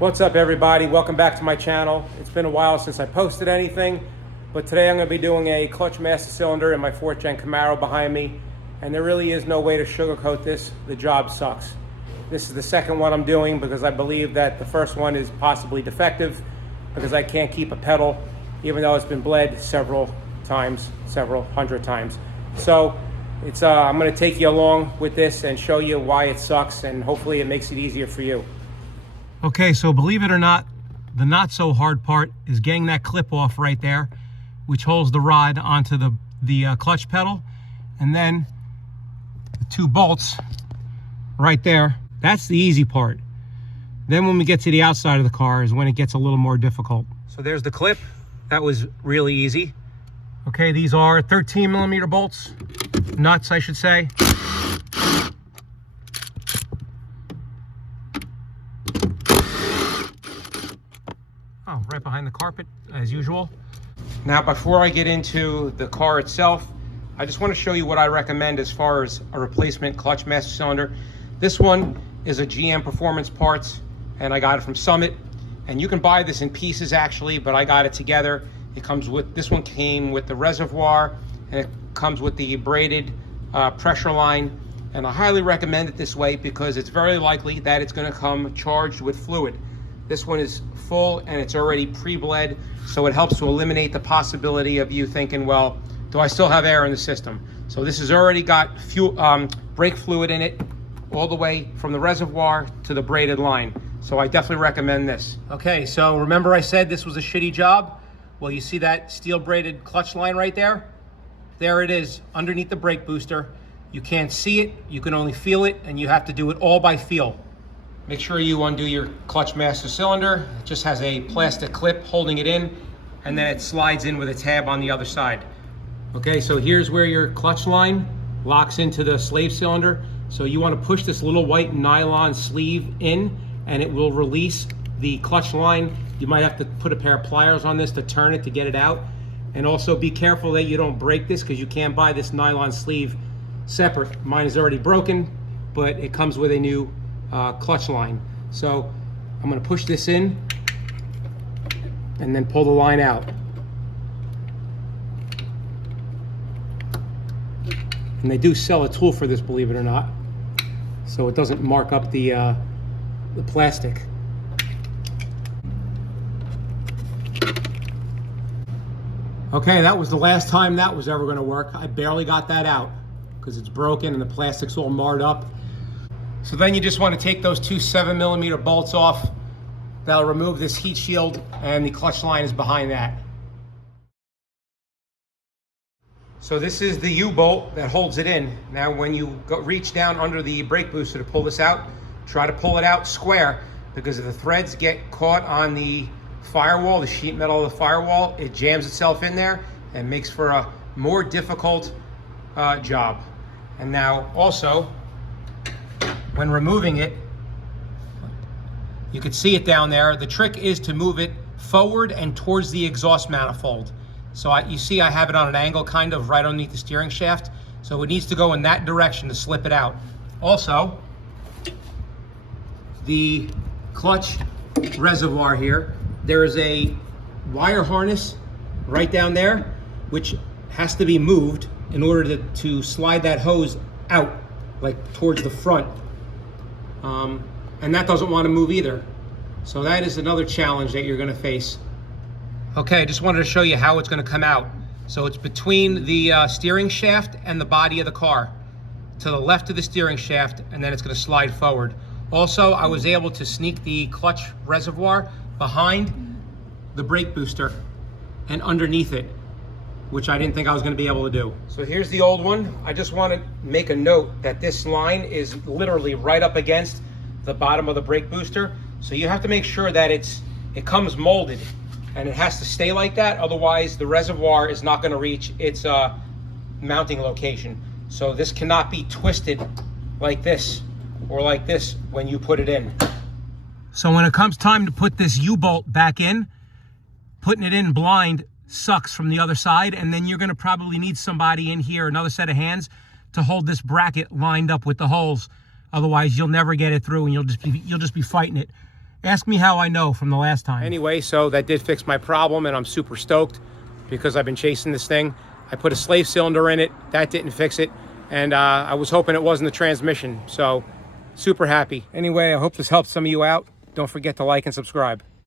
What's up, everybody? Welcome back to my channel. It's been a while since I posted anything, but today I'm going to be doing a clutch master cylinder in my 4th Gen Camaro behind me, and there really is no way to sugarcoat this. The job sucks. This is the second one I'm doing because I believe that the first one is possibly defective because I can't keep a pedal, even though it's been bled several hundred times. So I'm going to take you along with this and show you why it sucks, and hopefully it makes it easier for you. Okay, so believe it or not, the not so hard part is getting that clip off right there, which holds the rod onto the clutch pedal, and then the 2 bolts right there. That's the easy part. Then when we get to the outside of the car is when it gets a little more difficult. So there's the clip. That was really easy. Okay, these are 13mm bolts, nuts I should say. Oh, right behind the carpet, as usual. Now, before I get into the car itself, I just want to show you what I recommend as far as a replacement clutch master cylinder. This one is a GM Performance Parts, and I got it from Summit. And you can buy this in pieces, actually, but I got it together. It comes with, this one came with the reservoir, and it comes with the braided pressure line. And I highly recommend it this way because it's very likely that it's going to come charged with fluid. This one is full and it's already pre-bled, so it helps to eliminate the possibility of you thinking, well, do I still have air in the system? So this has already got fuel, brake fluid in it, all the way from the reservoir to the braided line. So I definitely recommend this. Okay, so remember I said this was a shitty job? Well, you see that steel braided clutch line right there? There it is, underneath the brake booster. You can't see it, you can only feel it, and you have to do it all by feel. Make sure you undo your clutch master cylinder. It just has a plastic clip holding it in, and then it slides in with a tab on the other side. Okay, so here's where your clutch line locks into the slave cylinder. So you want to push this little white nylon sleeve in, and it will release the clutch line. You might have to put a pair of pliers on this to turn it to get it out. And also be careful that you don't break this, because you can't buy this nylon sleeve separate. Mine is already broken, but it comes with a new clutch line. So I'm going to push this in and then pull the line out. And they do sell a tool for this, believe it or not, so it doesn't mark up the plastic. Okay, that was the last time that was ever going to work. I barely got that out because it's broken and the plastic's all marred up. So then you just want to take those 2 7mm bolts off. That'll remove this heat shield, and the clutch line is behind that. So this is the U-bolt that holds it in. Now when you reach down under the brake booster to pull this out, try to pull it out square, because if the threads get caught on the firewall, the sheet metal of the firewall, it jams itself in there and makes for a more difficult job. And now also, when removing it, you can see it down there. The trick is to move it forward and towards the exhaust manifold. So you see I have it on an angle kind of right underneath the steering shaft. So it needs to go in that direction to slip it out. Also, the clutch reservoir here, there is a wire harness right down there, which has to be moved in order to slide that hose out, like towards the front. And that doesn't want to move either. So that is another challenge that you're going to face. Okay, I just wanted to show you how it's going to come out. So it's between the steering shaft and the body of the car, to the left of the steering shaft, and then it's going to slide forward. Also, I was able to sneak the clutch reservoir behind the brake booster and underneath it, which I didn't think I was going to be able to do. So here's the old one. I just want to make a note that this line is literally right up against the bottom of the brake booster. So you have to make sure that it comes molded, and it has to stay like that. Otherwise, the reservoir is not going to reach its mounting location. So this cannot be twisted like this or like this when you put it in. So when it comes time to put this U-bolt back in, putting it in blind sucks from the other side, and then you're going to probably need somebody in here, another set of hands, to hold this bracket lined up with the holes. Otherwise, you'll never get it through, and you'll just be fighting it. Ask me how I know from the last time. Anyway, so that did fix my problem, and I'm super stoked because I've been chasing this thing. I put a slave cylinder in it. That didn't fix it. And I was hoping it wasn't the transmission. So super happy. Anyway, I hope this helped some of you out. Don't forget to like and subscribe.